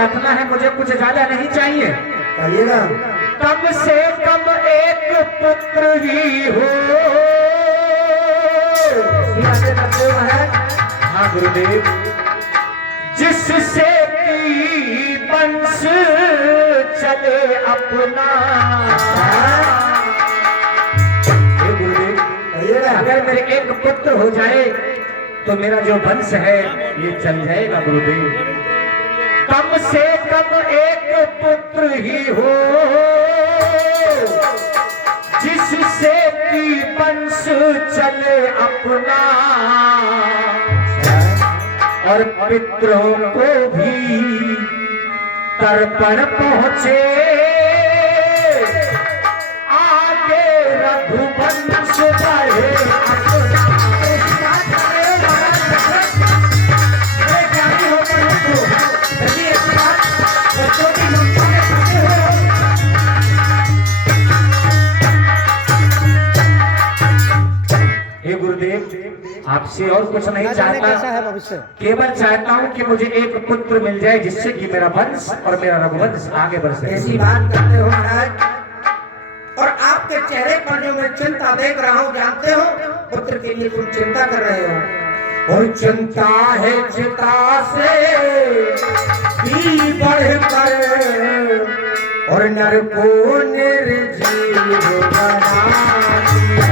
प्रार्थना है, मुझे कुछ ज्यादा नहीं चाहिए। कहिएगा। कम से कम एक पुत्र ही हो। हाँ गुरुदेव, जिससे कि वंश चले अपना। गुरुदेव अगर मेरे एक पुत्र हो जाए तो मेरा जो वंश है ये चल जाएगा गुरुदेव। कम से कम एक पुत्र ही हो, जिससे कि वंश चले अपना, और पितरों को भी तर्पण पहुंचे, आगे रघुवंश बढ़े अपना। हे गुरुदेव, आपसे और कुछ नहीं चाहता, केवल चाहता हूँ कि मुझे एक पुत्र मिल जाए जिससे कि मेरा वंश और मेरा रघुवंश आगे बढ़ सके। ऐसी बात करते हो महाराज, और आपके चेहरे पर जो मैं चिंता देख रहा हूँ, जानते हो पुत्र के लिए तुम चिंता कर रहे हो। और चिंता है चिता से भी बढ़कर, और नर को निर्जीव बनाती है।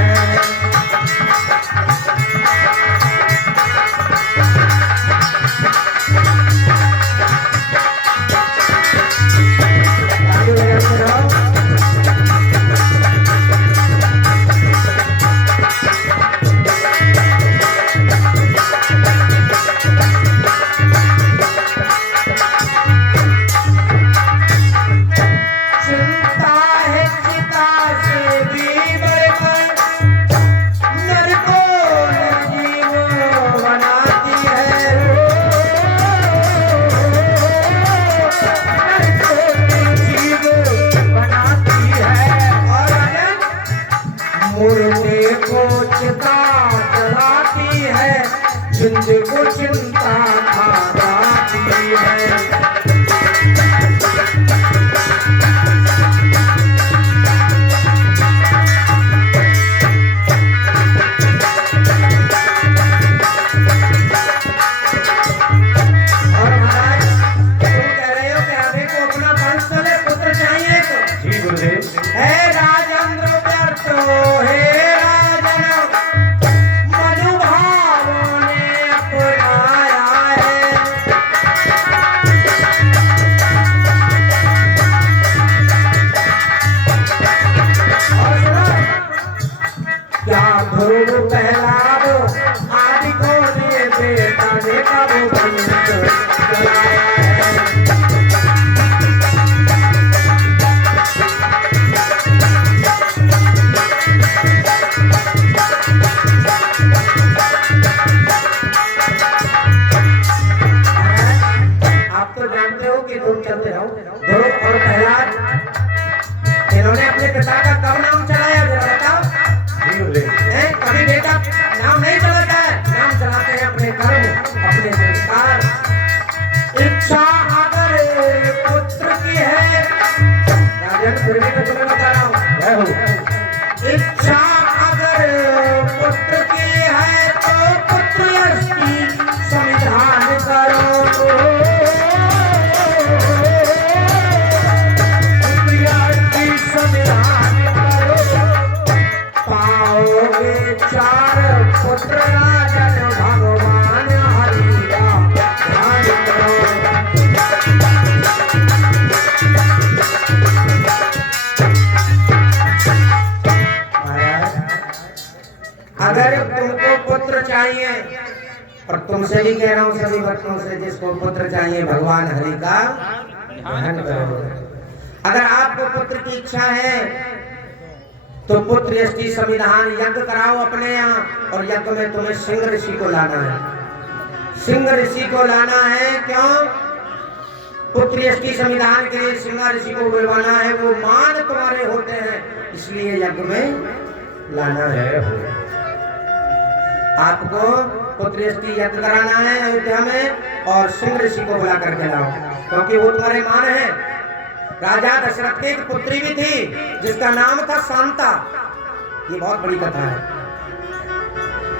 जिनको चिंता खाती है। और महाराज तुम कह रहे हो कि अभी को अपना वंश चले, पुत्र चाहिए तो। जी गुरुदेव। हे राजेंद्र व्यर्थ हे चलते रहो। ध्रुव और प्रहलाद इन्होंने अपने पिता का कब नाम चलाया, जरा बताओ। कभी बेटा नाम नहीं चलाता है, नाम चलाते हैं अपने कर्म, अपने संस्कार। इच्छा अगर पुत्र की है, राजन फिर भी मैं तुम्हें बता रहा हूँ, इच्छा अगर पुत्र की है तो पुत्र की संविधान करो। अगर तुमको पुत्र चाहिए, और तुमसे भी कह रहा हूँ सभी भक्तों से, जिसको पुत्र चाहिए भगवान हरि का ध्यान करो। अगर आपको पुत्र की इच्छा है तो पुत्र यष्टि संविधान यज्ञ कराओ अपने यहाँ, और यज्ञ में तुम्हें सिंह ऋषि को लाना है। सिंह ऋषि को लाना है, क्यों? पुत्र यष्टि संविधान के लिए सिंह ऋषि को बुलवाना है, वो मान तुम्हारे होते हैं, इसलिए यज्ञ में लाना है। आपको पुत्र यष्टि यज्ञ कराना है अयोध्या में, और सिंह ऋषि को बुला करके लाओ। क्योंकि वो तुम्हारे मान है। राजा दशरथ की एक पुत्री भी थी जिसका नाम था शांता। ये बहुत बड़ी कथा है।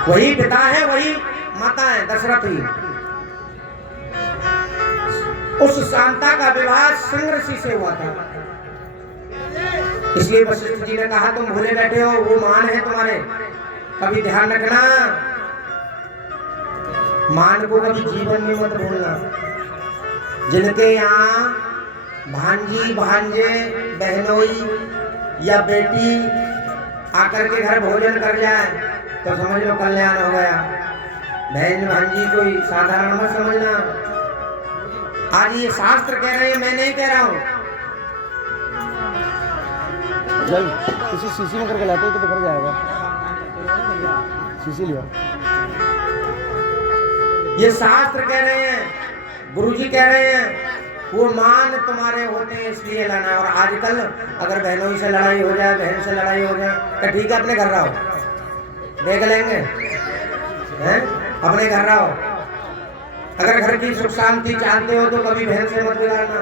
वही पिता है, वही माता है, दशरथ ही। उस शांता का विवाह सिंह ऋषि से हुआ था। इसलिए वशिष्ठ जी ने कहा तुम भूले बैठे हो, वो मान है तुम्हारे, कभी ध्यान रखना, मान को कभी जीवन में मत भूलना। जिनके यहाँ भांजी भांजे बहनोई या बेटी आकर के घर भोजन कर जाए तो समझ लो कल्याण हो गया। बहन भांजी कोई साधारण मत समझना। आज ये शास्त्र कह रहे हैं, मैं नहीं कह रहा हूं। जब किसी शीशी में करके लाते हो तो बिखर जाएगा। शीशी लिया। ये शास्त्र कह रहे हैं, गुरुजी कह रहे हैं, वो मान तुम्हारे होते हैं इसलिए लाना। और आजकल अगर बहनों से लड़ाई हो जाए, बहन से लड़ाई हो जाए तो ठीक है अपने घर रहो, देख लेंगे हैं, अपने घर रहो। अगर घर की सुख शांति चाहते हो तो कभी बहन से मत बिगाड़ना।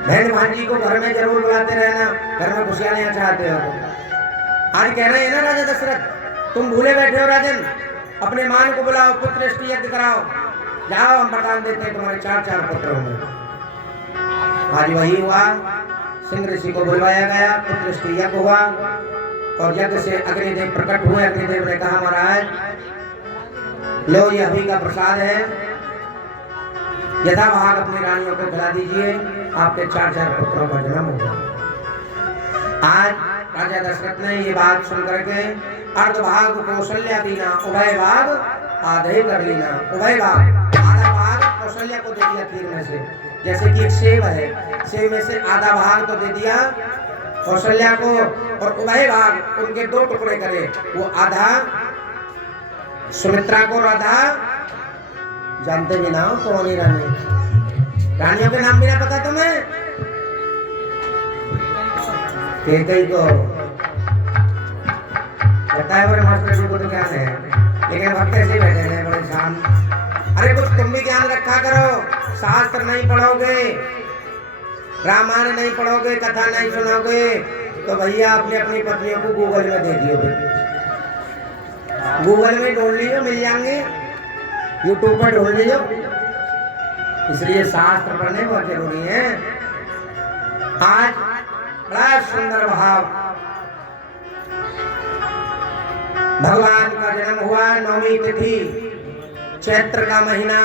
बहन भांजी को घर में जरूर बुलाते रहना, घर में खुशियां चाहते हो। आज कह रहे हैं ना राजा दशरथ, तुम भूले बैठे हो राजन, अपने मान को बुलाओ, पुत्र अष्टि यज्ञ कराओ, जाओ हम वरदान देते हैं तुम्हारे 4 पुत्र होंगे। आज वही हुआ, सिंह ऋषि को बुलवाया गया, पुत्र अष्टि यज्ञ हुआ और यज्ञ से अग्निदेव प्रकट हुए। अग्निदेव ने कहा महाराज लो ये अभी का प्रसाद है, यथा भाग अपनी रानियों को खिला दीजिए, आपके 4 पुत्रों का जन्म होगा। आज राजा दशरथ ने ये बात सुन करके अर्ध भाग कौशल्या दीना, उभय भाग आधे कर लेना। उभय भाग आधा भाग कौशल्या को दे दिया खीर में से, जैसे कि एक सेब है, सेब में से आधा भाग तो दे दिया कौशल्या को, और उभय भाग उनके 2 टुकड़े करे, वो आधा सुमित्रा को और आधा जानते भी ना हो कौन ही रानी, रानियों के नाम भी ना पता तुम्हें, कैकेयी को पता है, बड़े मास्टर जी को तो ज्ञान है, लेकिन भक्त ऐसे बैठे हैं बड़े शांत। अरे कुछ तुम भी ज्ञान रखा करो, शास्त्र नहीं पढ़ोगे, रामायण नहीं पढ़ोगे, कथा नहीं सुनोगे तो भैया अपनी अपनी पत्नियों को गूगल में दे दियो, गूगल में ढूंढ लीजिए मिल जाएंगे, यूट्यूब पर ढूंढ लीजिए। इसलिए शास्त्र पढ़ने बहुत जरूरी है। आज बड़ा सुंदर भाव, भगवान का जन्म हुआ 9वीं तिथि, चैत्र का महीना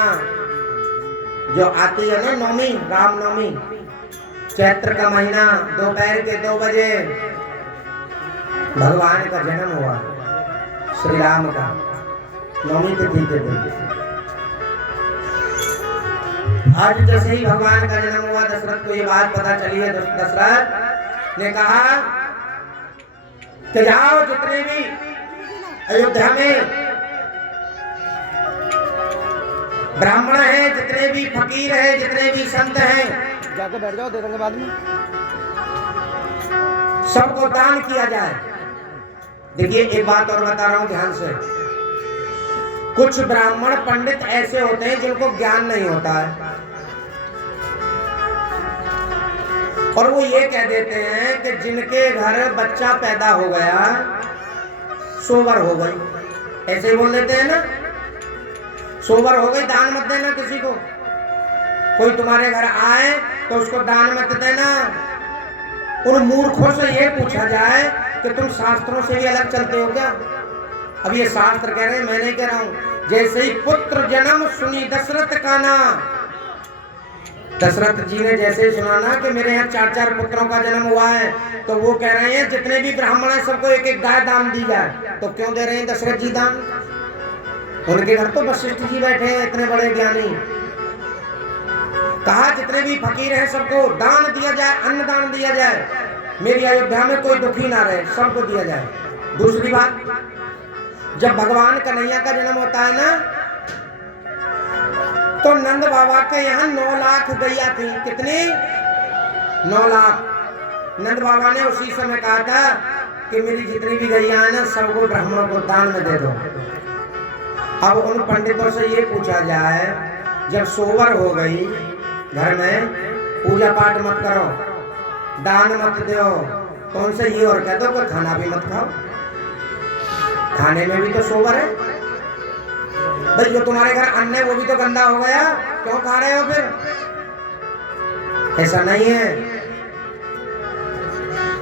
जो आती है ना 9वीं, रामनवमी, चैत्र का महीना, दोपहर के 2 बजे भगवान का जन्म हुआ, श्री राम का, 9वीं तिथि के दिन। आज जैसे ही भगवान का जन्म हुआ, दशरथ को ये बात पता चली है। दशरथ ने कहा कि जाओ जितने भी अयोध्या में ब्राह्मण हैं, जितने भी फकीर हैं, जितने भी संत हैं, जाके बैठ जाओ, दे देंगे बाद में, सबको दान किया जाए। देखिए एक बात और बता रहा हूं ध्यान से, कुछ ब्राह्मण पंडित ऐसे होते हैं जिनको ज्ञान नहीं होता है और वो ये कह देते हैं कि जिनके घर बच्चा पैदा हो गया सोबर हो गई, ऐसे ही बोल देते हैं ना, सोबर हो गई, दान मत देना किसी को। कोई तुम्हारे घर आए तो उसको दान मत देना। उन मूर्खों से ये पूछा जाए कि तुम शास्त्रों से भी अलग चलते हो क्या? अब ये शास्त्र कह रहे हैं, मैं नहीं कह रहा हूं। जैसे ही पुत्र जन्म सुनी दशरथ का नाम, दशरथ जी ने जैसे सुना ना कि मेरे यहाँ 4 पुत्रों का जन्म हुआ है, तो वो कह रहे हैं जितने भी ब्राह्मण हैं सबको 1 गाय दान दी जाए। तो क्यों दे रहे हैं दशरथ जी दान? उनके घर तो वशिष्ठ जी बैठे हैं, इतने बड़े ज्ञानी। कहा जितने भी फकीर हैं सबको दान दिया जाए, अन्न दान दिया जाए, मेरी अयोध्या में कोई दुखी ना रहे, सबको दिया जाए। दूसरी बात, जब भगवान कन्हैया का जन्म होता है ना, तो नंद बाबा के यहाँ 9 लाख गैया थी। कितनी? 9 लाख। नंद बाबा ने उसी समय कहा था कि मेरी जितनी भी गैया है ना सबको ब्राह्मणों को दान में दे दो। अब उन पंडितों से ये पूछा जाए जब सोवर हो गई घर में, पूजा पाठ मत करो, दान मत दो, कौन से ये और कह दो कि खाना भी मत खाओ। खाने में भी तो सोवर है भाई। जो तुम्हारे घर अन्न है वो भी तो गंदा हो गया, क्यों खा रहे हो फिर? ऐसा नहीं है।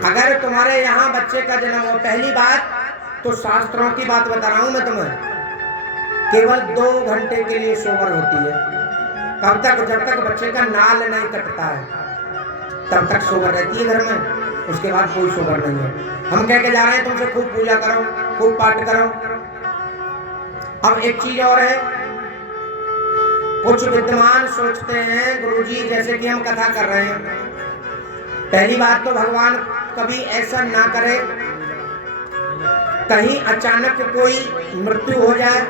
अगर तुम्हारे यहाँ बच्चे का जन्म हो, पहली बात तो शास्त्रों की बात बता रहा हूं मैं तुम्हें, केवल 2 घंटे के लिए सोवर होती है। कब तक? जब तक बच्चे का नाल नहीं कटता है तब तक सोवर रहती है घर में, उसके बाद कोई सोवर नहीं है। हम कह के जा रहे हैं तुमसे खूब पूजा करो, खूब पाठ करो। अब एक चीज और है, कुछ विद्वान सोचते हैं गुरुजी जैसे कि हम कथा कर रहे हैं, पहली बात तो भगवान कभी ऐसा ना करे कहीं अचानक कोई मृत्यु हो जाए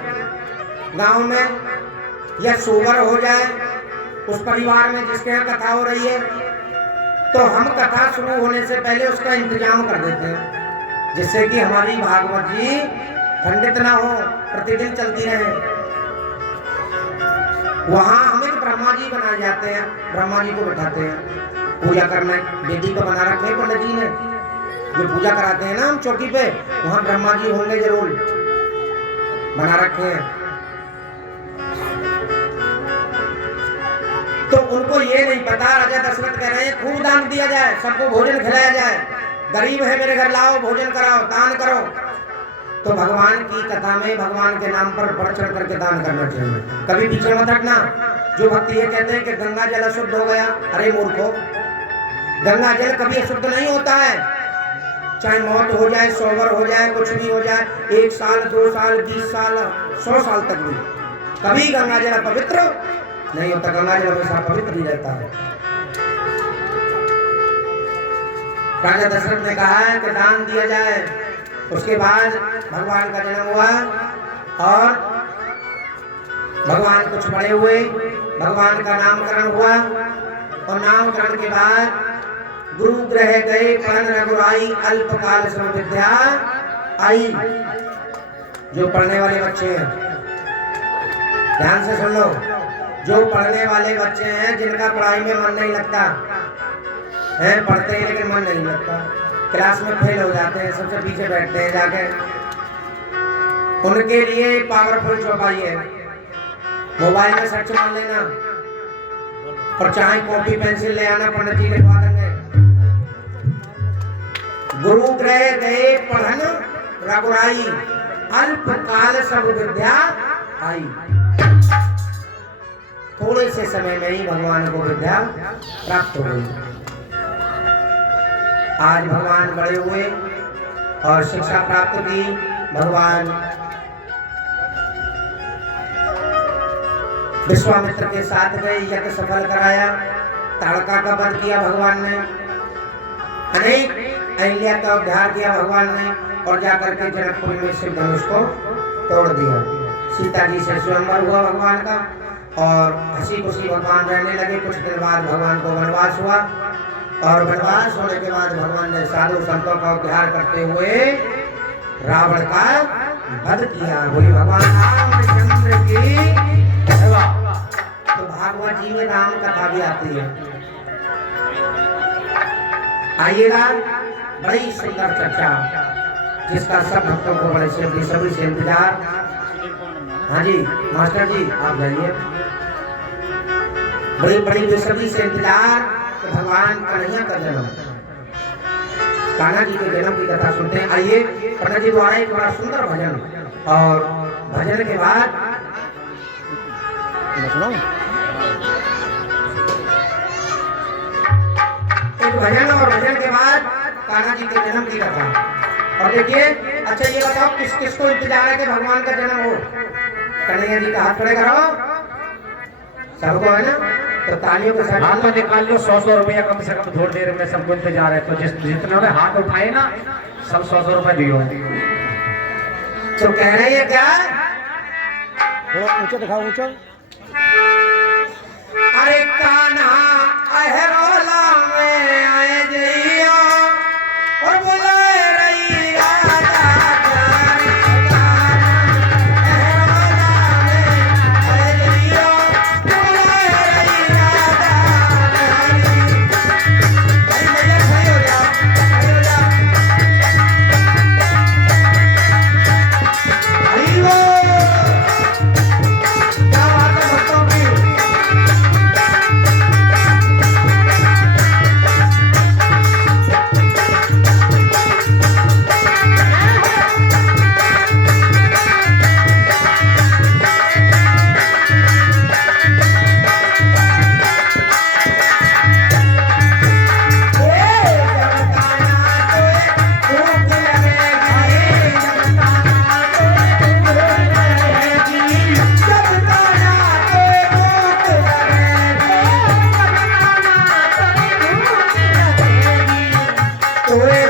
गांव में, या सोवर हो जाए उस परिवार में जिसके यहाँ कथा हो रही है, तो हम कथा शुरू होने से पहले उसका इंतजाम कर देते हैं, जिससे कि हमारी भागवत जी खंडित ना हो, प्रतिदिन चलती रहे। वहां हमें ब्रह्मा जी बनाए जाते हैं, ब्रह्मा जी को बैठाते हैं पूजा करना। बेटी को बना रखे हैं पंडित जी ने, जो पूजा कराते हैं ना हम चौकी पे, वहां ब्रह्मा जी होंगे जरूर, बना रखे हैं। तो उनको ये नहीं पता, राजा दशरथ कह रहे हैं खूब दान दिया जाए, सबको भोजन खिलाया जाए, गरीब है मेरे घर लाओ, भोजन कराओ, दान करो। तो भगवान की कथा में भगवान के नाम पर बढ़ चढ़ करके दान करना चाहिए, कभी पीछे मत हटना। जो भक्ति ये कहते हैं कि गंगा जल अशुद्ध हो गया, अरे मूर्खो, गंगा जल कभी अशुद्ध नहीं होता है। चाहे मौत हो जाए, सोवर हो जाए, कुछ भी हो जाए, 1 साल 2 साल 20 साल 100 साल तक भी कभी गंगा जल पवित्र नहीं होता। गंगा जल हमेशा पवित्र ही रहता है। राजा दशरथ ने कहा है कि दान दिया जाए। उसके बाद भगवान का जन्म हुआ और भगवान कुछ बड़े हुए, भगवान का नामकरण हुआ और नामकरण के बाद गुरु ग्रह गए पढ़न रघुराई, अल्पकाल सम विद्या आई। जो पढ़ने वाले बच्चे हैं ध्यान से सुन लो, जो पढ़ने वाले बच्चे हैं जिनका पढ़ाई में मन नहीं लगता है, पढ़ते हैं लेकिन मन नहीं लगता, क्लास में फेल हो जाते हैं, सबसे पीछे बैठते हैं जाके, उनके लिए पावरफुल चौपाई है। मोबाइल में सर्च मार लेना और चाहे कॉपी पेंसिल ले आना, पंडित जी लिखवा देंगे। गुरु ग्रह गए पढ़न रघुराई, अल्पकाल सब विद्या आई। थोड़े से समय में ही भगवान को विद्या प्राप्त हो गई। आज भगवान बड़े हुए और शिक्षा प्राप्त की। भगवान विश्वामित्र के साथ गए, यज्ञ सफल कराया, ताड़का का वध किया भगवान ने, अनेक अहिल्या का उद्धार किया भगवान ने, और जाकर के जनकपुर में शिव धनुष को तोड़ दिया। सीता जी से स्वयंवर हुआ भगवान का और हंसी खुशी भगवान रहने लगे। कुछ दिन बाद भगवान को वनवास हुआ और वनवास होने के बाद भगवान ने साधु संतों का उद्धार करते हुए रावण का वध किया। बोली भगवान रामचंद्र की। तो भागवत जी में राम कथा भी आती है, आइएगा। बड़ी सुंदर चर्चा जिसका सब भक्तों को बड़े से सभी से इंतजार। हाँ जी मास्टर जी आप जाइए। बड़ी बड़ी बेसब्री से इंतजार तो भगवान कन्हैया का जन्म, कान्हा जी के जन्म की कथा सुनते हैं। आइए पंडित जी द्वारा एक बड़ा सुंदर भजन, और भजन के बाद एक भजन और भजन के बाद कान्हा जी के जन्म की कथा। और देखिए, अच्छा ये बताओ किस किस को इंतजार है कि भगवान का जन्म हो? कन्हैया जी का हाथ खड़े करो, सबको है ना? तो तालियों के साथ हाथ तो निकाल लो। 100 रुपया कम से कम थोड़ी देर में सबको इंतजार है। तो जितने ने हाथ उठाए ना, सब 100 रुपए दियो। तो कह रहे हैं क्या? थोड़ा ऊंचा दिखाओ, ऊंचा। अरे कान्हा अहरोला में आए जइयो और बुलाए रही राजा जानी। कान्हा अहरोला में आए जइयो, हुए